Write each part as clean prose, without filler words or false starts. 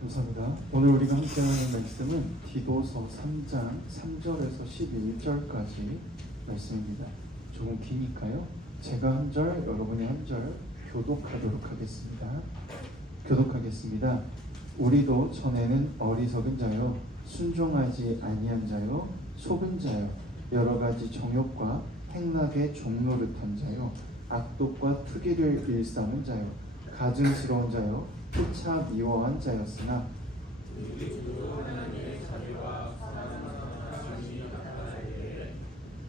감사합니다. 오늘 우리가 함께 하는 말씀은 디도서 3장 3절에서 11절까지 말씀입니다. 조금 기니까요. 제가 한 절, 여러분이 한 절 교독하도록 하겠습니다. 교독하겠습니다. 우리도 전에는 어리석은 자요, 순종하지 아니한 자요, 속은 자요, 여러 가지 정욕과 행락의 종노릇한 자요, 악독과 투기를 일삼은 자요, 가증스러운 자요, 피차 미워한 자였으나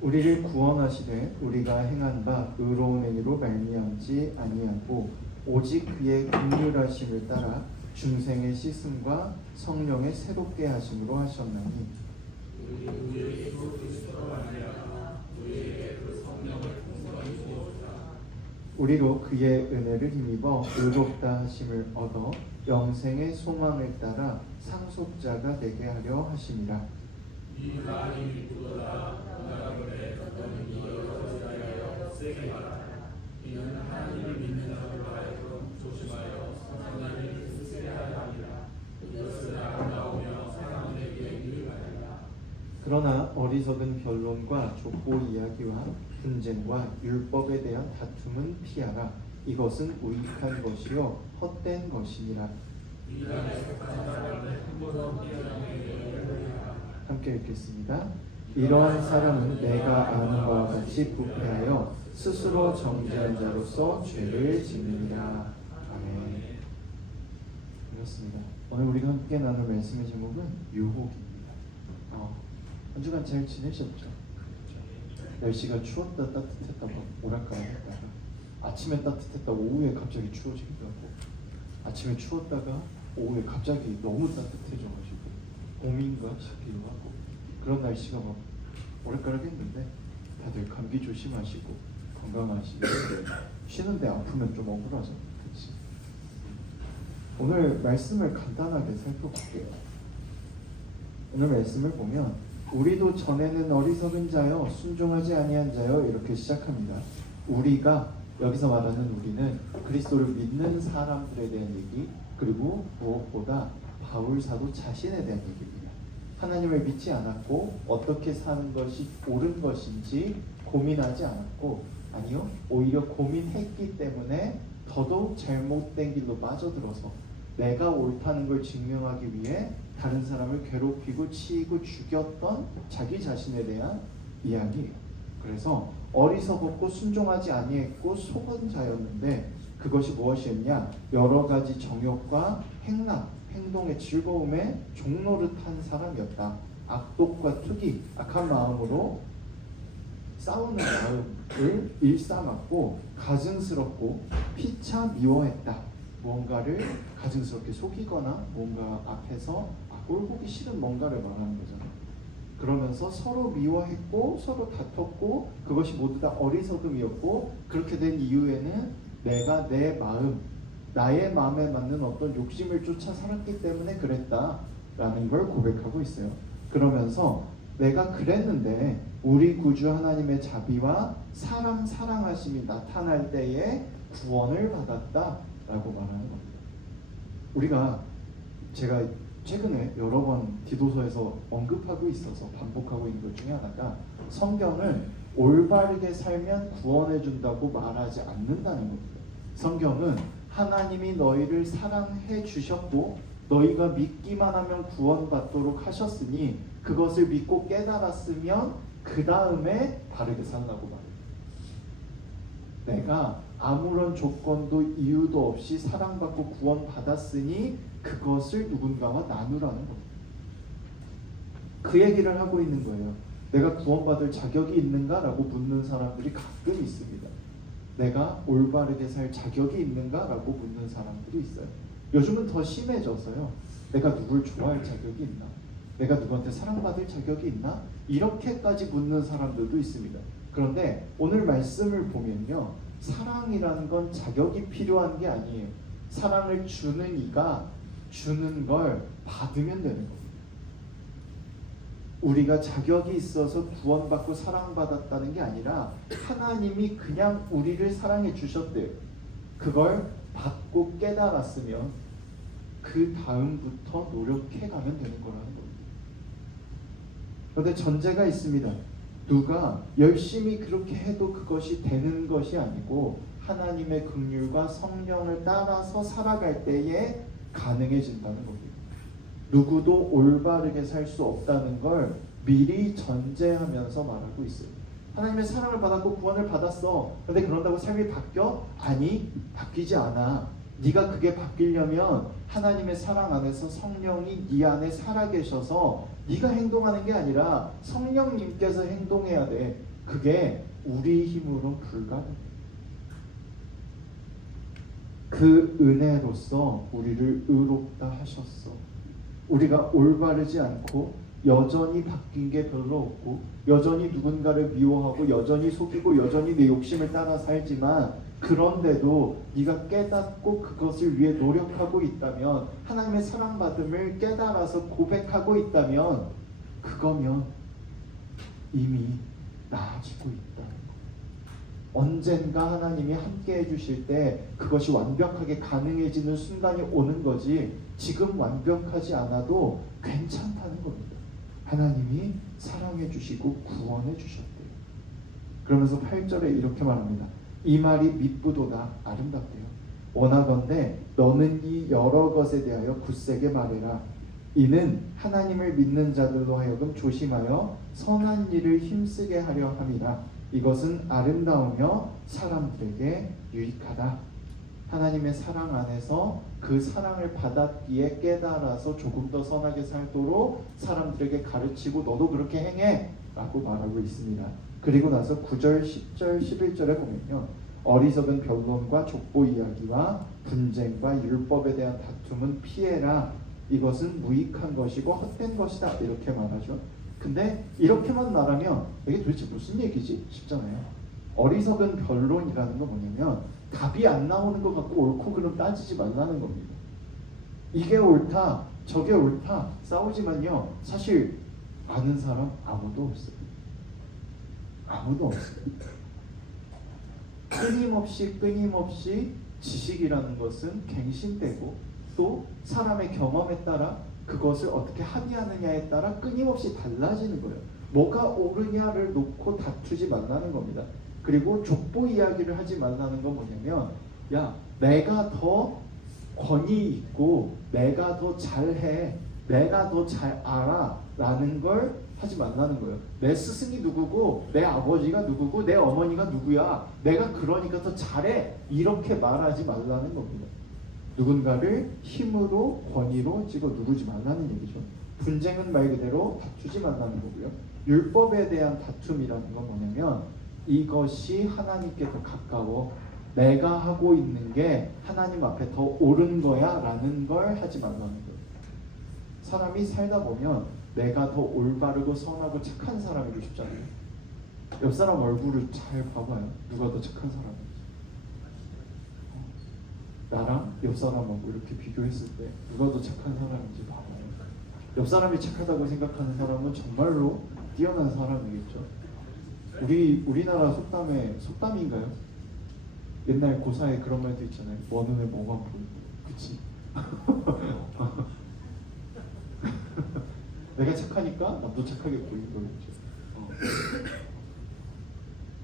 우리를 구원하시되 우리가 행한 바 의로운 행위로 말미암지 아니하고 오직 그의 긍휼하심을 따라 중생의 씻음과 성령의 새롭게 하심으로 하셨나니 우리로 그의 은혜를 힘입어 의롭다 하심을 얻어 영생의 소망을 따라 상속자가 되게 하려 하심이라. 그러나 어리석은 변론과 족보 이야기와 분쟁과 율법에 대한 다툼은 피하라. 이것은 우익한 것이요 헛된 것이니라. 함께 읽겠습니다. 이러한 사람은 내가 아는 바와 같이 부패하여 스스로 정죄한 자로서 죄를 짓느니라. 아멘. 그렇습니다. 오늘 우리가 함께 나눌 말씀의 제목은 유혹입니다. 한 주간 잘 지내셨죠? 날씨가 추웠다 따뜻했다 막 오락가락 했다가 아침에 따뜻했다가 오후에 갑자기 추워지기도 하고 아침에 추웠다가 오후에 갑자기 너무 따뜻해져가지고 봄인가 싶기도 하고 그런 날씨가 막 오락가락 했는데 다들 감기 조심하시고 건강하시고 쉬는데 아프면 좀 억울하죠. 그치? 오늘 말씀을 간단하게 살펴볼게요. 오늘 말씀을 보면 우리도 전에는 어리석은 자요 순종하지 아니한 자요 이렇게 시작합니다. 우리가 여기서 말하는 우리는 그리스도를 믿는 사람들에 대한 얘기 그리고 무엇보다 바울 사도 자신에 대한 얘기입니다. 하나님을 믿지 않았고 어떻게 사는 것이 옳은 것인지 고민하지 않았고 아니요 오히려 고민했기 때문에 더더욱 잘못된 길로 빠져들어서 내가 옳다는 걸 증명하기 위해 다른 사람을 괴롭히고 치이고 죽였던 자기 자신에 대한 이야기예요. 그래서 어리석었고 순종하지 아니했고 속은 자였는데 그것이 무엇이었냐? 여러 가지 정욕과 행락, 행동의 즐거움에 종노릇한 사람이었다. 악독과 투기, 악한 마음으로 싸우는 마음을 일삼았고 가증스럽고 피차 미워했다. 무언가를 가증스럽게 속이거나 뭔가 앞에서 꼴보기 싫은 뭔가를 말하는 거잖아요. 그러면서 서로 미워했고 서로 다퉜고 그것이 모두 다 어리석음이었고 그렇게 된 이유에는 내가 내 마음, 나의 마음에 맞는 어떤 욕심을 쫓아 살았기 때문에 그랬다라는 걸 고백하고 있어요. 그러면서 내가 그랬는데 우리 구주 하나님의 자비와 사람 사랑하심이 나타날 때에 구원을 받았다라고 말하는 겁니다. 우리가 제가 최근에 여러 번 디도서에서 언급하고 있어서 반복하고 있는 것 중에 하나가 성경은 올바르게 살면 구원해 준다고 말하지 않는다는 겁니다. 성경은 하나님이 너희를 사랑해 주셨고 너희가 믿기만 하면 구원받도록 하셨으니 그것을 믿고 깨달았으면 그 다음에 바르게 살라고 말해요. 내가 아무런 조건도 이유도 없이 사랑받고 구원받았으니 그것을 누군가와 나누라는 겁니다. 그 얘기를 하고 있는 거예요. 내가 구원받을 자격이 있는가라고 묻는 사람들이 가끔 있습니다. 내가 올바르게 살 자격이 있는가라고 묻는 사람들이 있어요. 요즘은 더 심해져서요. 내가 누굴 좋아할 자격이 있나? 내가 누구한테 사랑받을 자격이 있나? 이렇게까지 묻는 사람들도 있습니다. 그런데 오늘 말씀을 보면요. 사랑이라는 건 자격이 필요한 게 아니에요. 사랑을 주는 이가 주는 걸 받으면 되는 겁니다. 우리가 자격이 있어서 구원받고 사랑받았다는 게 아니라 하나님이 그냥 우리를 사랑해 주셨대요. 그걸 받고 깨달았으면 그 다음부터 노력해 가면 되는 거라는 겁니다. 그런데 전제가 있습니다. 누가 열심히 그렇게 해도 그것이 되는 것이 아니고 하나님의 긍휼과 성령을 따라서 살아갈 때에 가능해진다는 겁니다. 누구도 올바르게 살 수 없다는 걸 미리 전제하면서 말하고 있어요. 하나님의 사랑을 받았고 구원을 받았어. 근데 그런다고 삶이 바뀌어? 아니, 바뀌지 않아. 네가 그게 바뀌려면 하나님의 사랑 안에서 성령이 네 안에 살아계셔서 네가 행동하는 게 아니라 성령님께서 행동해야 돼. 그게 우리 힘으로 불가능해. 그 은혜로서 우리를 의롭다 하셨어. 우리가 올바르지 않고 여전히 바뀐 게 별로 없고 여전히 누군가를 미워하고 여전히 속이고 여전히 내 욕심을 따라 살지만 그런데도 네가 깨닫고 그것을 위해 노력하고 있다면 하나님의 사랑받음을 깨달아서 고백하고 있다면 그거면 이미 나아지고 있다. 언젠가 하나님이 함께 해주실 때 그것이 완벽하게 가능해지는 순간이 오는 거지 지금 완벽하지 않아도 괜찮다는 겁니다. 하나님이 사랑해 주시고 구원해 주셨대요. 그러면서 8절에 이렇게 말합니다. 이 말이 미쁘도다 아름답대요. 원하건대 너는 이 여러 것에 대하여 굳세게 말해라. 이는 하나님을 믿는 자들로 하여금 조심하여 선한 일을 힘쓰게 하려 함이라. 이것은 아름다우며 사람들에게 유익하다. 하나님의 사랑 안에서 그 사랑을 받았기에 깨달아서 조금 더 선하게 살도록 사람들에게 가르치고 너도 그렇게 행해 라고 말하고 있습니다. 그리고 나서 9절, 10절, 11절에 보면요, 어리석은 변론과 족보 이야기와 분쟁과 율법에 대한 다툼은 피해라. 이것은 무익한 것이고 헛된 것이다. 이렇게 말하죠. 근데 이렇게만 말하면 이게 도대체 무슨 얘기지? 싶잖아요. 어리석은 변론이라는 건 뭐냐면 답이 안 나오는 것 같고 옳고 그름 따지지 말라는 겁니다. 이게 옳다, 저게 옳다 싸우지만요, 사실 아는 사람 아무도 없어요. 아무도 없어요. 끊임없이 지식이라는 것은 갱신되고 또 사람의 경험에 따라 그것을 어떻게 합의하느냐에 따라 끊임없이 달라지는 거예요. 뭐가 옳으냐를 놓고 다투지 말라는 겁니다. 그리고 족보 이야기를 하지 말라는 건 뭐냐면, 야, 내가 더 권위 있고 내가 더 잘해, 내가 더 잘 알아 라는 걸 하지 말라는 거예요. 내 스승이 누구고 내 아버지가 누구고 내 어머니가 누구야, 내가 그러니까 더 잘해, 이렇게 말하지 말라는 겁니다. 누군가를 힘으로 권위로 찍어 누르지 말라는 얘기죠. 분쟁은 말 그대로 다투지 말라는 거고요. 율법에 대한 다툼이라는 건 뭐냐면 이것이 하나님께 더 가까워, 내가 하고 있는 게 하나님 앞에 더 옳은 거야 라는 걸 하지 말라는 거예요. 사람이 살다 보면 내가 더 올바르고 선하고 착한 사람이고 싶잖아요. 옆 사람 얼굴을 잘 봐봐요. 누가 더 착한 사람인지. 나랑 옆 사람하고 이렇게 비교했을 때 누가 더 착한 사람인지 봐봐요. 옆 사람이 착하다고 생각하는 사람은 정말로 뛰어난 사람이겠죠. 우리나라 속담인가요? 옛날 고사에 그런 말도 있잖아요. 먼 눈에 뭐만 보이고, 그치? 내가 착하니까 남도 착하게 보이는 거겠죠.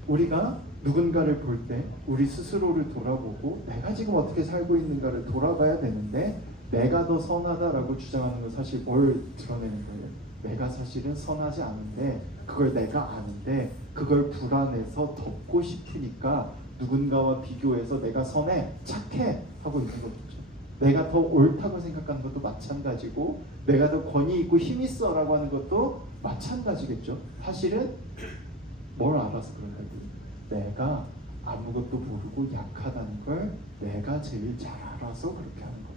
우리가 누군가를 볼 때 우리 스스로를 돌아보고 내가 지금 어떻게 살고 있는가를 돌아봐야 되는데, 내가 더 선하다라고 주장하는 건 사실 뭘 드러내는 거예요? 내가 사실은 선하지 않은데 그걸 내가 아는데 그걸 불안해서 덮고 싶으니까 누군가와 비교해서 내가 선해, 착해 하고 있는 거죠. 내가 더 옳다고 생각하는 것도 마찬가지고 내가 더 권위 있고 힘 있어 라고 하는 것도 마찬가지겠죠. 사실은 뭘 알아서 그런다고요? 내가 아무것도 모르고 약하다는 걸 내가 제일 잘 알아서 그렇게 하는 겁니다.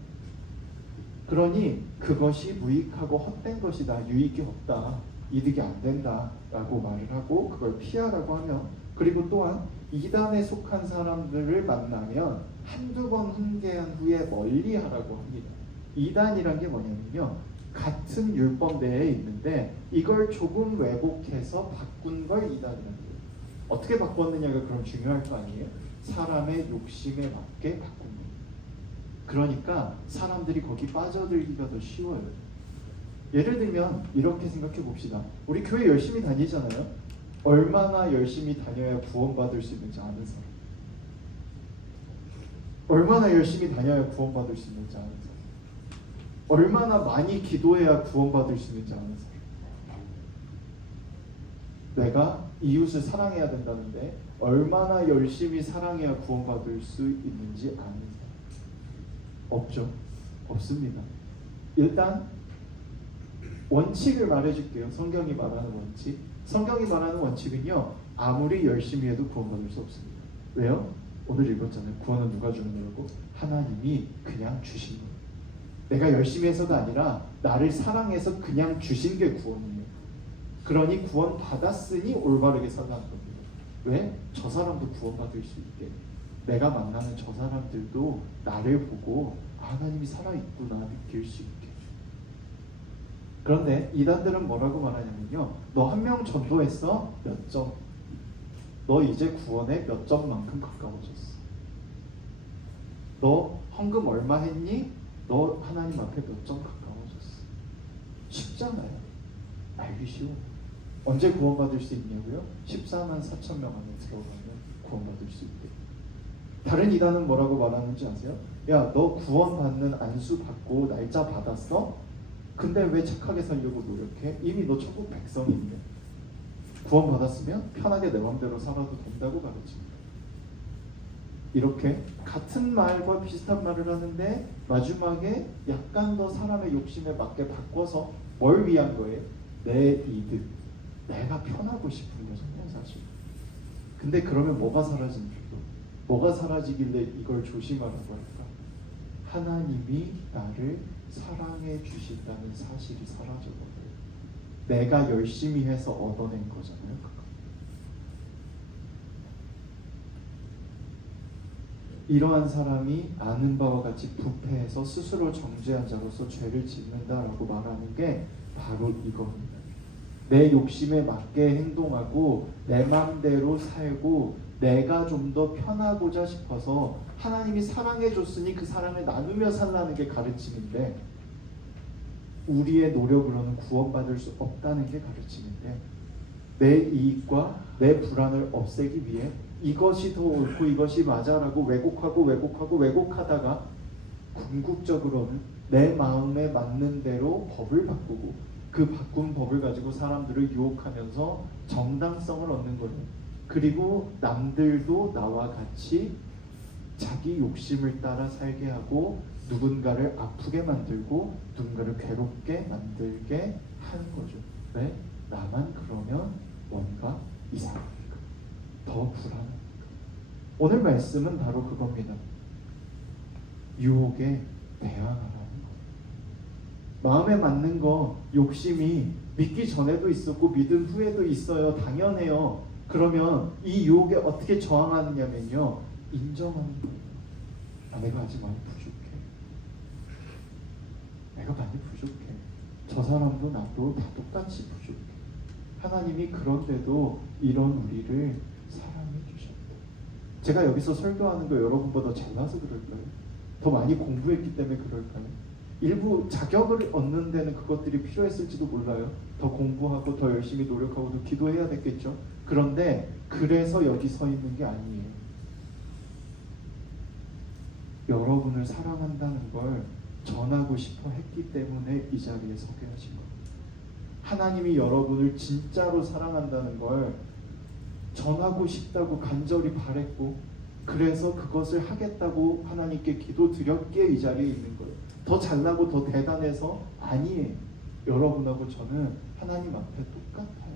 그러니 그것이 무익하고 헛된 것이다, 유익이 없다, 이득이 안 된다 라고 말을 하고 그걸 피하라고 하며, 그리고 또한 이단에 속한 사람들을 만나면 한두 번 훈계한 후에 멀리하라고 합니다. 이단이란 게 뭐냐면요, 같은 율법 내에 있는데 이걸 조금 왜곡해서 바꾼 걸 이단이라는 거예요. 어떻게 바꿨느냐가 그럼 중요할 거 아니에요? 사람의 욕심에 맞게 바꾼 거예요. 그러니까 사람들이 거기 빠져들기가 더 쉬워요. 예를 들면 이렇게 생각해 봅시다. 우리 교회 열심히 다니잖아요. 얼마나 열심히 다녀야 구원받을 수 있는지 아는 사람. 얼마나 열심히 다녀야 구원받을 수 있는지 아는 사람. 얼마나 많이 기도해야 구원받을 수 있는지 아는 사람. 내가 이웃을 사랑해야 된다는데 얼마나 열심히 사랑해야 구원받을 수 있는지 아는 사람. 없죠. 없습니다. 일단 원칙을 말해줄게요. 성경이 말하는 원칙. 성경이 말하는 원칙은요, 아무리 열심히 해도 구원받을 수 없습니다. 왜요? 오늘 읽었잖아요. 구원은 누가 주는 거라고? 하나님이 그냥 주신 거예요. 내가 열심히 해서가 아니라 나를 사랑해서 그냥 주신 게 구원이에요. 그러니 구원 받았으니 올바르게 살라는 겁니다. 왜? 저 사람도 구원받을 수 있게. 내가 만나는 저 사람들도 나를 보고 하나님이 살아있구나 느낄 수 있게. 그런데 이단들은 뭐라고 말하냐면요, 너 한 명 전도했어? 몇 점? 너 이제 구원에 몇 점만큼 가까워졌어. 너 헌금 얼마 했니? 너 하나님 앞에 몇 점 가까워졌어. 쉽잖아요. 알기 쉬워. 언제 구원받을 수 있냐고요? 14만 4천 명 안에 들어가면 구원받을 수 있대. 다른 이단은 뭐라고 말하는지 아세요? 야, 너 구원받는 안수 받고 날짜 받았어? 근데 왜 착하게 살려고 노력해? 이미 너 천국 백성인데. 구원받았으면 편하게 내 맘대로 살아도 된다고 가르칩니다. 이렇게 같은 말과 비슷한 말을 하는데 마지막에 약간 더 사람의 욕심에 맞게 바꿔서 뭘 위한 거예요? 내 이득, 내가 편하고 싶은 거잖아요, 사실. 근데 그러면 뭐가 사라진 줄도? 뭐가 사라지길래 이걸 조심하라고 할까? 하나님이 나를 사랑해 주신다는 사실이 사라져버려요. 내가 열심히 해서 얻어낸 거잖아요, 그거. 이러한 사람이 아는 바와 같이 부패해서 스스로 정죄한 자로서 죄를 짓는다라고 말하는 게 바로 이겁니다. 내 욕심에 맞게 행동하고 내 마음대로 살고 내가 좀 더 편하고자 싶어서 하나님이 사랑해 줬으니 그 사랑을 나누며 살라는 게 가르침인데, 우리의 노력으로는 구원받을 수 없다는 게 가르침인데, 내 이익과 내 불안을 없애기 위해 이것이 더 옳고 이것이 맞아라고 왜곡하다가 궁극적으로는 내 마음에 맞는 대로 법을 바꾸고 그 바꾼 법을 가지고 사람들을 유혹하면서 정당성을 얻는 거예요. 그리고 남들도 나와 같이 자기 욕심을 따라 살게 하고 누군가를 아프게 만들고 누군가를 괴롭게 만들게 하는 거죠. 왜? 나만 그러면 뭔가 이상하니까, 더 불안하니까. 오늘 말씀은 바로 그겁니다. 유혹에 대항하라는 거. 마음에 맞는 거, 욕심이 믿기 전에도 있었고 믿은 후에도 있어요. 당연해요. 그러면 이 유혹에 어떻게 저항하느냐면요, 인정하는 거예요. 아, 내가 아직 많이 부족해. 내가 많이 부족해. 저 사람도 나도 다 똑같이 부족해. 하나님이 그런데도 이런 우리를 사랑해 주셨다. 제가 여기서 설교하는 거 여러분보다 잘나서 그럴까요? 더 많이 공부했기 때문에 그럴까요? 일부 자격을 얻는 데는 그것들이 필요했을지도 몰라요. 더 공부하고 더 열심히 노력하고 더 기도해야 됐겠죠. 그런데 그래서 여기 서 있는 게 아니에요. 여러분을 사랑한다는 걸 전하고 싶어 했기 때문에 이 자리에 서게 하신 거예요. 하나님이 여러분을 진짜로 사랑한다는 걸 전하고 싶다고 간절히 바랬고, 그래서 그것을 하겠다고 하나님께 기도드렸기에 이 자리에 있는 거예요. 더 잘나고 더 대단해서 아니에요. 여러분하고 저는 하나님 앞에 똑같아요.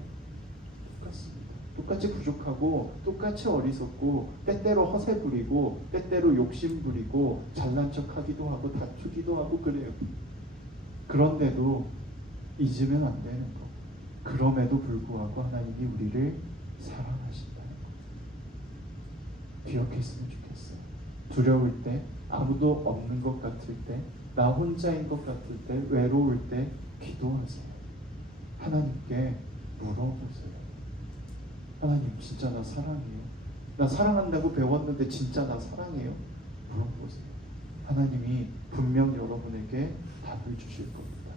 똑같습니다. 똑같이 부족하고 똑같이 어리석고 때때로 허세 부리고 때때로 욕심 부리고 잘난 척하기도 하고 다투기도 하고 그래요. 그런데도 잊으면 안 되는 거. 그럼에도 불구하고 하나님이 우리를 사랑하신다는 거. 기억했으면 좋겠어요. 두려울 때, 아무도 없는 것 같을 때, 나 혼자인 것 같을 때, 외로울 때 기도하세요. 하나님께 물어보세요. 하나님, 진짜 나 사랑해요? 나 사랑한다고 배웠는데 진짜 나 사랑해요? 물어보세요. 하나님이 분명 여러분에게 답을 주실 겁니다.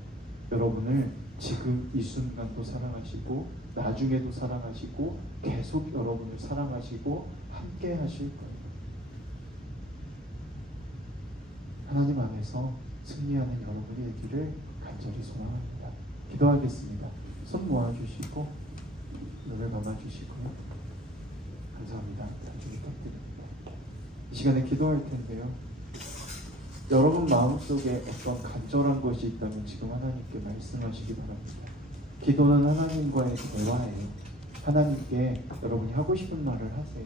여러분을 지금 이 순간도 사랑하시고 나중에도 사랑하시고 계속 여러분을 사랑하시고 함께 하실 거예요. 하나님 안에서 승리하는 여러분이 되기를 간절히 소망합니다. 기도하겠습니다. 손 모아주시고 눈을 감아주시고요. 감사합니다. 아주 부탁드립니다. 이 시간에 기도할 텐데요. 여러분 마음속에 어떤 간절한 것이 있다면 지금 하나님께 말씀하시기 바랍니다. 기도는 하나님과의 대화예요. 하나님께 여러분이 하고 싶은 말을 하세요.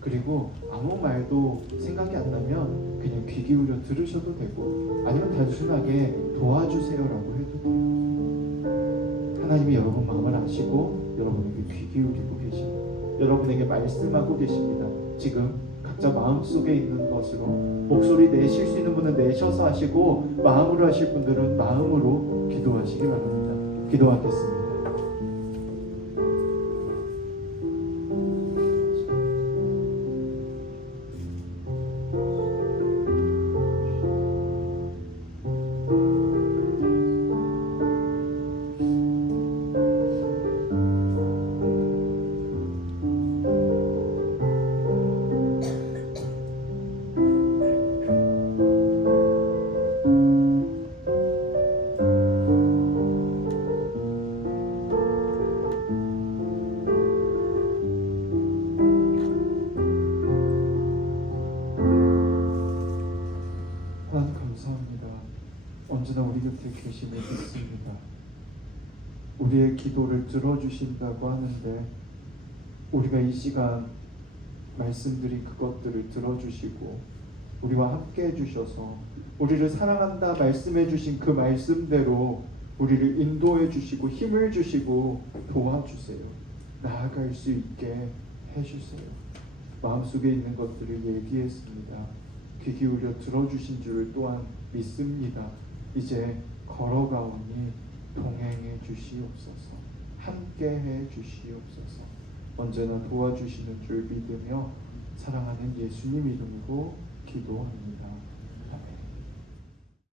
그리고 아무 말도 생각이 안 나면 그냥 귀 기울여 들으셔도 되고, 아니면 단순하게 도와주세요라고 해도 돼요. 하나님이 여러분 마음을 아시고 여러분에게 귀 기울이고 계십니다. 여러분에게 말씀하고 계십니다. 지금 각자 마음속에 있는 것으로 목소리 내실 수 있는 분은 내셔서 하시고, 마음으로 하실 분들은 마음으로 기도하시기 바랍니다. 기도하겠습니다. 언제나 우리 곁에 계심을 믿습니다. 우리의 기도를 들어주신다고 하는데, 우리가 이 시간 말씀드린 그것들을 들어주시고 우리와 함께 해주셔서 우리를 사랑한다 말씀해 주신 그 말씀대로 우리를 인도해 주시고 힘을 주시고 도와주세요. 나아갈 수 있게 해주세요. 마음속에 있는 것들을 얘기했습니다. 귀 기울여 들어주신 줄 또한 믿습니다. 이제 걸어가오니 동행해 주시옵소서. 함께해 주시옵소서. 언제나 도와주시는 줄 믿으며 사랑하는 예수님 이름으로 기도합니다.